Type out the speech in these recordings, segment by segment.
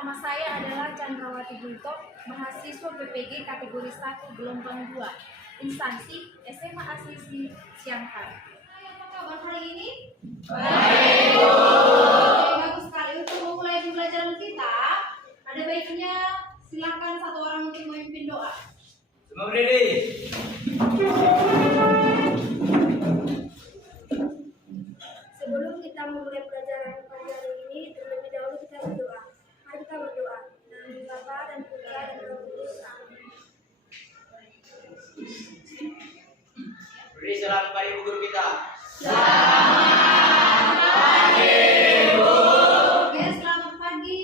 nama saya adalah Chandrawati Bulto, mahasiswa PPG kategori 1 gelombang 2, instansi SMA Asisi Siangkar. Apa kabar hari ini? Baik. Bagus sekali. Untuk memulai pembelajaran kita, ada baiknya silakan satu orang untuk memimpin doa. Semua berdiri. Sebelum kita memulai pelajaran pada hari ini, terlebih dahulu kita berdoa. Mari kita berdoa. Nama Bapa dan Putra dan Roh Kudus. Amin. Beri salam kepada ibu guru kita. Oke, selamat pagi.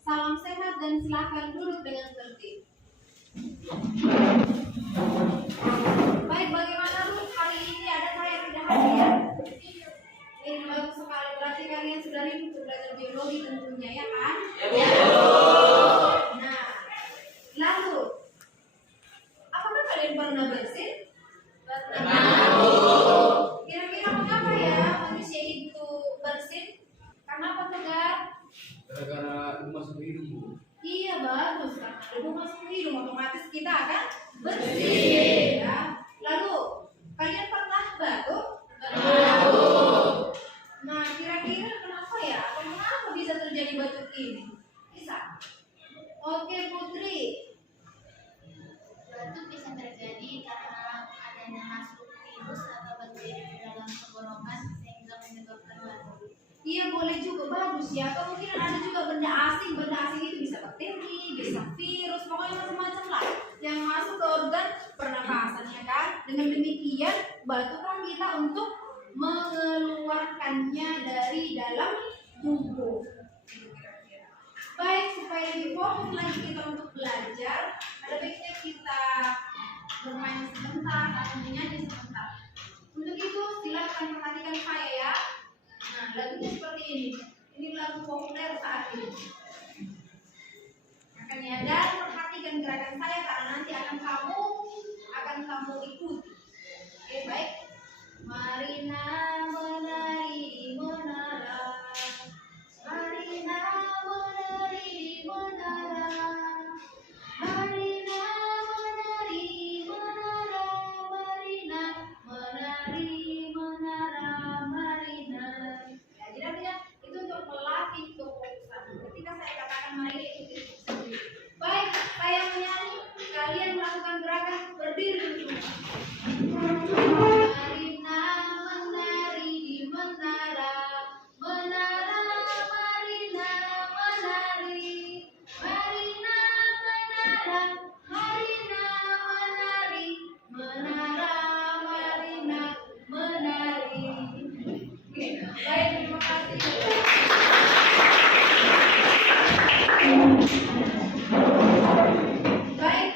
Salam sehat dan silakan duduk dengan tertib. Baik, bagaimana Ruth? Hari ini adakah yang tidak hadir? Ini bagus sekali. Berarti kalian sudah rindu untuk belajar biologi tentunya, ya kan? Ya, Nah, lalu apakah kalian pernah bersin? Kira-kira mengapa ya manusia itu bersin? Karena apa, Tegar? Gara-gara masuk hidung. Iya, bagus. Karena debu masuk ke hidung, otomatis kita akan bersih. Ya. Lalu kalian pernah batuk? Nah, kira-kira kenapa ya? Atau kenapa bisa terjadi batuk ini? Bisa. Oke, Putri. Batuk bisa terjadi karena adanya masuk virus atau bakteri di dalam tenggorokan sehingga menyebabkan batuk. Iya, boleh juga, bagus ya. Kemungkinan ada juga benda asing. Benda asing itu bisa bakteri, bisa virus, pokoknya macam-macam lah yang masuk ke organ pernapasan, ya kan? Dengan demikian, batuklah kita untuk mengeluarkannya dari dalam tubuh. Baik, supaya lebih fokus lagi kita untuk belajar, ada baiknya kita bermain sebentar atau menyanyi sebentar. Untuk itu silakan perhatikan saya ya. Nah, lagunya seperti ini. Ini lagu populer saat ini. Makanya dan perhatikan gerakan saya karena nanti akan kamu ikuti. Oke, baik. Marina menari di menara. Marina menari di menara. Marina menari di menara. Marina menari menara. Marina. Ya, tidak itu untuk melatih kefokusan. Ketika saya katakan Marina itu sendiri. Baik, saya menyanyi. Kalian melakukan gerakan berdiri dulu. Marina menari di menara. Menara Marina menari. Marina menara. Marina menari. Menara Marina menari. Oke, baik, terima kasih. Baik,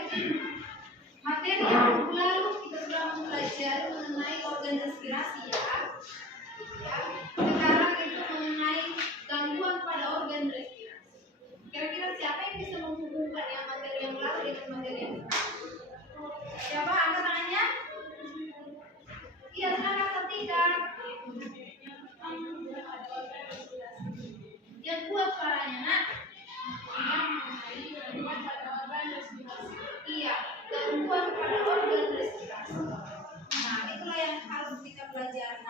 materi yang lalu kita sudah mempelajari mengenai organ respirasi ya. Sekarang itu mengenai gangguan pada organ respirasi. Kira-kira siapa yang bisa menghubungkan yang materi yang lalu dengan materi yang sekarang? Siapa? Angkat tangannya. Iya, silakan ketikkan. Yang kuat suaranya, nak. Iya, gangguan pada organ respirasi. Nah, itulah yang harus kita pelajari.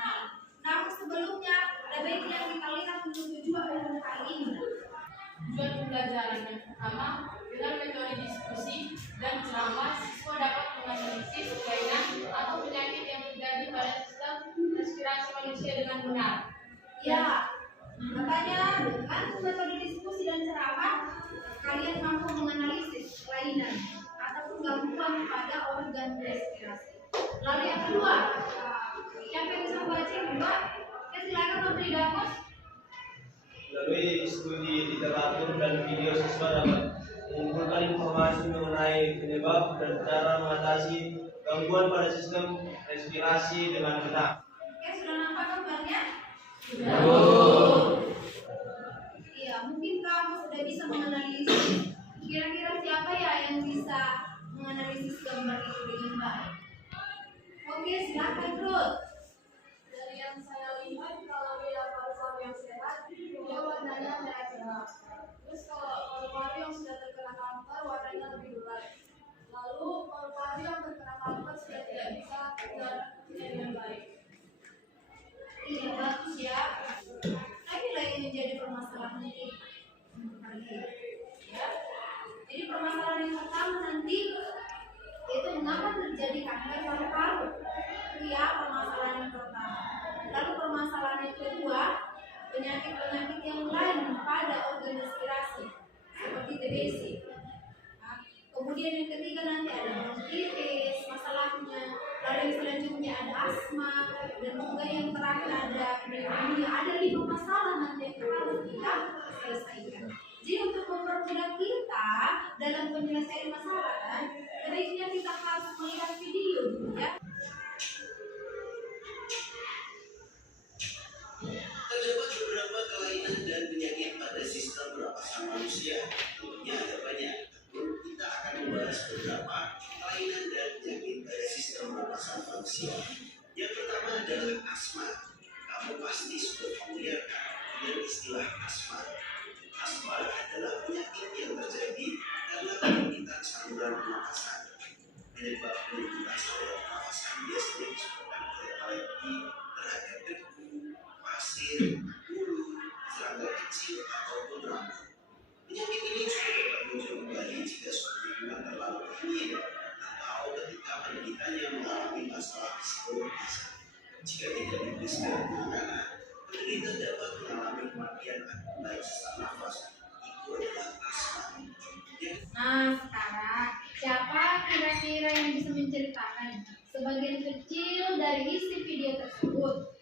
Namun sebelumnya, ada baiknya kita lihat dulu tujuan hari ini. Tujuan pembelajaran yang pertama, dengan metode diskusi dan ceramah, siswa dapat menganalisis kelainan atau penyakit yang terjadi pada sistem respirasi manusia dengan benar. Ya, makanya dengan metode diskusi dan ceramah, kalian mampu menganalisis kelainan ataupun gangguan pada organ respirasi. Lalu yang kedua, siapa yang bisa membaca yang kedua? Ya, silakan Menteri Damos. Melalui studi literatur dan video siswa dapat mengumpulkan informasi mengenai penyebab dan cara mengatasi gangguan pada sistem respirasi dengan benar. Oke, sudah nampak gambarnya? Sudah. Iya, mungkin kamu sudah bisa menganalisis. Kira-kira siapa ya yang bisa menganalisis gambar itu dengan baik? Oke, silakan Ruth. Dari yang saya lihat, kalau dia paru-paru yang sehat, dia warnanya merah cerah. Terus kalau pergi. Ya. Jadi permasalahan yang pertama nanti yaitu mengapa terjadi kanker paru-paru. Itu ya permasalahan yang pertama. Lalu permasalahan yang kedua, penyakit-penyakit yang lain pada organ respirasi seperti TBC. Nah, kemudian yang ketiga nanti ada bronkitis masalahnya. Lalu yang selanjutnya ada asma dan juga yang terakhir ada pneumonia. Ada 5 masalah nanti yang harus kita selesaikan. Jadi untuk mempermudah kita dalam penyelesaian masalah, sebaiknya kita harus melihat video dulu ya. Terdapat beberapa kelainan dan penyakit pada sistem pernapasan manusia. Tentunya ada banyak. Kita akan membahas beberapa kelainan dan penyakit pada sistem pernapasan manusia. Yang pertama adalah asma. Kamu pasti sudah familiar dengan istilah asma. Asma adalah penyakit yang terjadi karena penyempitan saluran pernapasan. Penyebab penyempitan saluran pernapasan biasanya disebabkan oleh alergi terhadap debu, pasir, bulu, serangga kecil ataupun rambut. Penyakit ini juga dapat muncul kembali jika suhu lingkungan terlalu dingin atau ketika penderitanya mengalami masalah psikologis. Jika tidak diberi segala penanganan, penderita dapat mengalami kematian akibat sesak nafas. Itu adalah asma. Nah sekarang siapa kira-kira yang bisa menceritakan sebagian kecil dari isi video tersebut?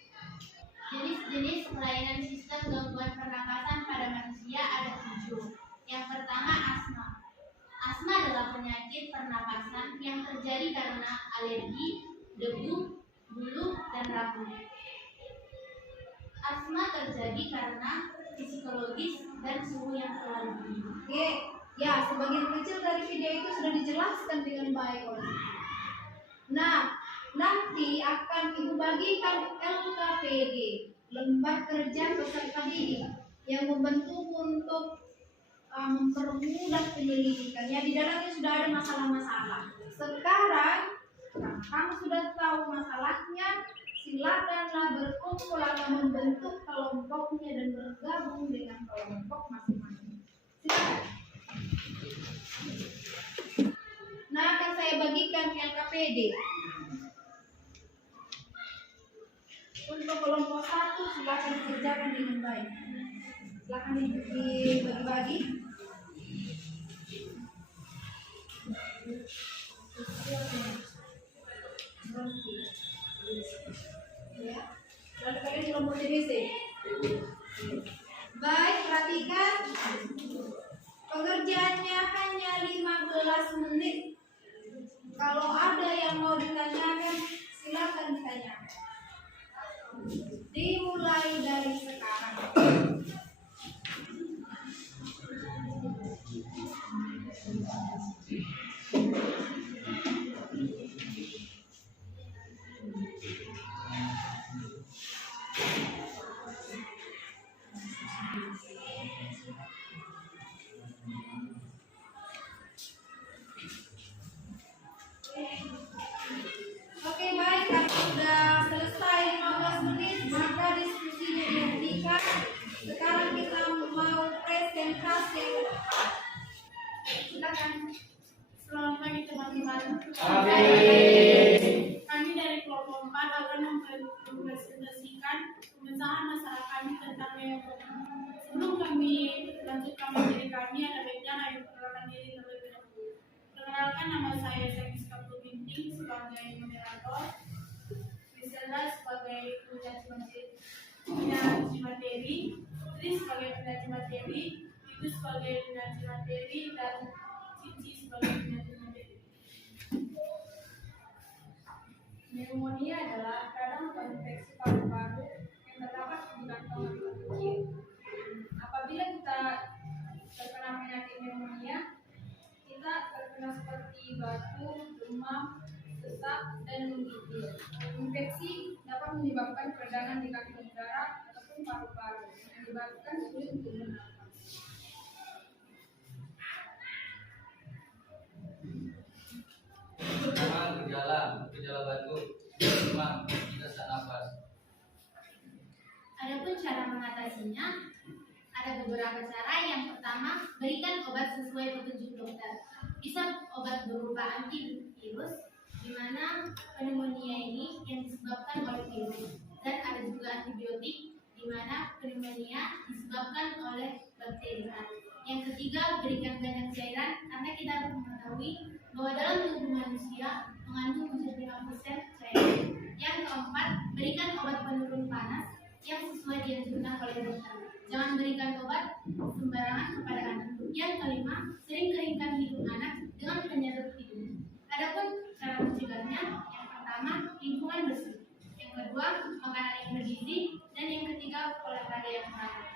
Jenis-jenis kelainan sistem gangguan pernapasan pada manusia ada 7. Yang pertama asma. Asma adalah penyakit pernapasan yang terjadi karena alergi, debu, bulu, dan rambut. Asma terjadi karena psikologis dan suhu yang terlalu dingin. Oke, ya sebagian kecil dari video itu sudah dijelaskan dengan baik oleh saya. Nah, nanti akan ibu bagikan LKPD, lembar kerja peserta didik, yang membantu untuk mempermudah penyelidikan. Ya, di dalamnya sudah ada masalah-masalah. Sekarang, karena kamu sudah tahu masalahnya, silakanlah berkumpul atau membentuk kelompoknya dan bergabung dengan kelompok masing-masing. Silakan. Nah, akan saya bagikan LKPD. Untuk kelompok 1 silakan dikerjakan dengan baik. Silakan dibagi-bagi. Ya. Lalu kalian kelompok TBC. Baik, perhatikan. Pengerjaannya hanya 15 menit. Kalau ada yang mau ditanyakan, silakan ditanyakan. Dimulai dari sekarang. Oke, baik, karena sudah selesai 15 menit, maka diskusinya dihentikan. Sekarang kita mau presentasi. Silakan. Selamat pagi teman-teman. Kami dari kelompok 4 akan mempresentasikan keresahan masalah kami tentang pneumonia. Sebelum kami lanjutkan materi kami, ada baiknya kami perkenalkan diri terlebih dahulu. Perkenalkan, nama saya Sekiska Binting sebagai moderator, Priscilla sebagai penyaji materi, Tri sebagai penyaji materi, Ibu sebagai penyaji materi, dan Cici sebagai penyaji materi. Pneumonia adalah radang atau infeksi paru-paru yang terdapat di kantong kecil. Apabila kita terkena penyakit pneumonia, kita terkena seperti batuk, demam, sesak, dan menggigil. Infeksi dapat menyebabkan peradangan di kaki udara ataupun paru-paru, yang menyebabkan sulit untuk bernafas. Pertama, gejala batuk, demam, sesak nafas. Adapun cara mengatasinya, ada Ada beberapa cara. Yang pertama, berikan obat sesuai petunjuk dokter. Bisa obat berupa antivirus, di mana pneumonia ini yang disebabkan oleh virus, dan ada juga antibiotik, di mana pneumonia disebabkan oleh bakteri. Yang ketiga, berikan banyak cairan, karena kita harus mengetahui bahwa dalam tubuh manusia mengandung 75% cairan. Yang keempat, berikan obat penurun panas yang sesuai dianjurkan oleh dokter. Jangan berikan obat sembarangan kepada anak. Yang kelima, sering keringkan hidung anak dengan penyedot hidung. Adapun cara mencegahnya, yang pertama, lingkungan bersih. Yang kedua, makanan yang bergizi, dan yang ketiga, olahraga yang teratur.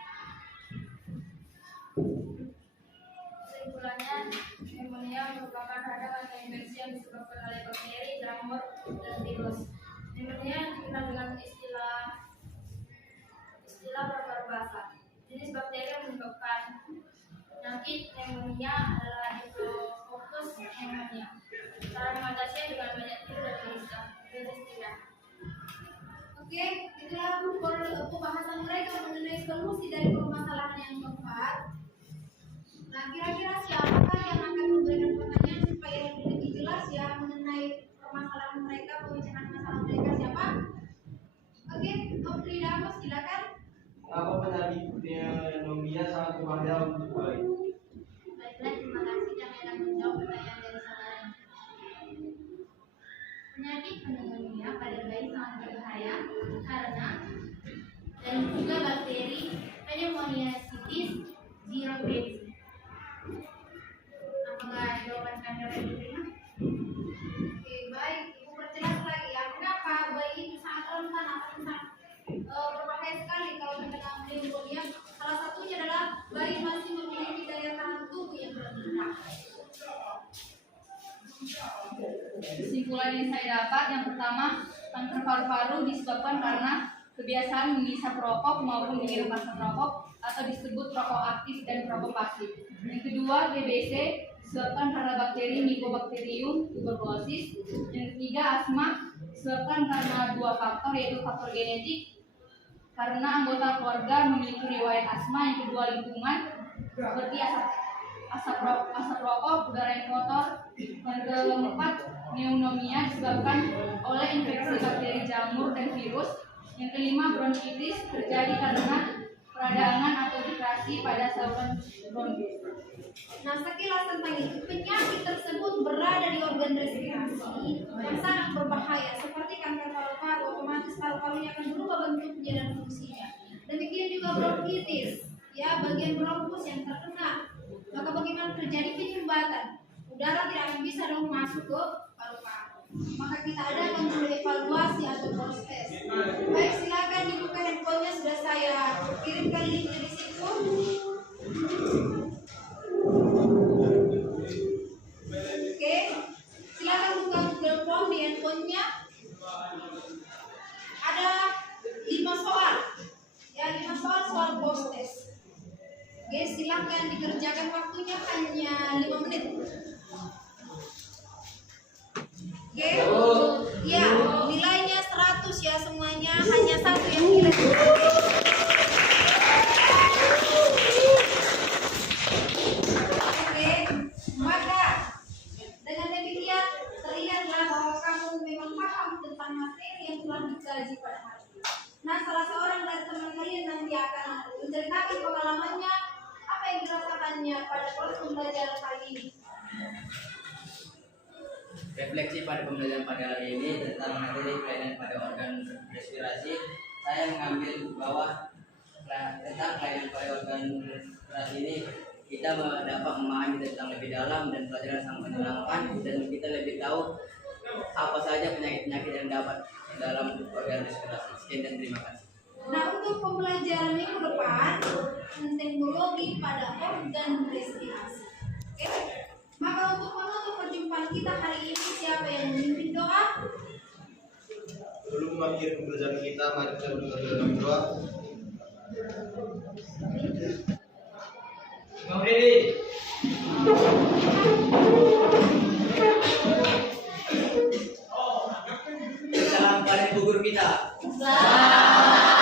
Kesimpulannya, pneumonia merupakan radang atau infeksi yang disebabkan oleh bakteri, jamur, dan virus. Pneumonia dikenal dengan istilah perparbasa. Jenis bakteri yang menyebabkan penyakit pneumonia adalah Diplococcus pneumonia. Cara mengatasinya dengan banyak tidur dan beristirahat. Oke, itulah pembahasan mereka mengenai solusi dari permasalahan yang keempat. Nah, kira-kira siapakah yang akan memberikan pertanyaan supaya lebih jelas ya mengenai permasalahan mereka, pemecahan masalah mereka siapa? Oke, Om Tridharma silakan. Apa penyakit pneumonia sangat berbahaya untuk bayi? Baiklah, terima kasih. Kami akan menjawab pertanyaan dari saudara. Penyakit pneumonia pada bayi sangat berbahaya karena dan juga bakteri pneumoniasis giropedia. Apakah jawaban kami diterima? Oke, baik. Ibu perjelas lagi ya. Kenapa bayi itu sangat rentan atau sangat berbahaya sekali kalau terkena pneumonia? Salah satunya adalah bayi masih memiliki daya tahan tubuh yang rendah. Kesimpulan yang saya dapat, yang pertama, kanker paru-paru disebabkan karena kebiasaan mengisap rokok maupun menghirup asap rokok atau disebut rokok aktif dan rokok pasif. Yang kedua, TBC disebabkan karena bakteri Mycobacterium tuberculosis. Yang ketiga, asma disebabkan karena dua faktor, yaitu faktor genetik karena anggota keluarga memiliki riwayat asma. Yang kedua, lingkungan seperti asap rokok, udara yang kotor. Yang keempat, pneumonia disebabkan oleh infeksi bakteri, jamur, dan virus. Yang kelima, bronkitis terjadi karena peradangan atau vibrasi pada saluran bronkus. Nah, sekilas tentang itu, penyakit tersebut berada di organ respirasi yang sangat berbahaya, seperti kanker paru-paru. Otomatis paru-parunya akan berubah bentuknya dan fungsinya. Demikian juga bronkitis, ya, bagian bronkus yang terkena. Maka bagaimana terjadi penyumbatan? Udara tidak akan bisa dong masuk ke paru-paru. Maka kita adakan dulu evaluasi atau proses. Baik, silakan dibuka handphonenya, sudah saya kirimkan linknya di situ. Oke, silakan buka Google Form di handphonenya. Ada 5 soal, ya 5 soal post test. Oke, silakan dikerjakan, waktunya hanya 5 menit. Oke, ya nilainya 100 ya semuanya, hanya satu yang nilai. Oke, maka dengan demikian terlihatlah bahwa kamu memang paham tentang materi yang telah dikaji pada hari ini. Nah, salah seorang dari teman kalian nanti akan menceritakan pengalamannya, apa yang dirasakannya pada proses pembelajaran kali ini. Refleksi pada pembelajaran pada hari ini tentang materi kelainan pada organ respirasi, saya mengambil bahwa tentang kelainan pada organ respirasi ini kita dapat memahami tentang lebih dalam dan pelajaran sangat menyenangkan, dan kita lebih tahu apa saja penyakit-penyakit yang dapat dalam organ respirasi. Sekian dan terima kasih. Nah, untuk pembelajaran minggu depan teknologi pada organ respirasi. Oke. Maka untuk menutup perjumpaan kita hari ini, siapa yang memimpin doa? Sebelum mengakhiri pembelajaran kita, mari kita dalam doa. Bang Riri. Salam pada guru kita. Selamat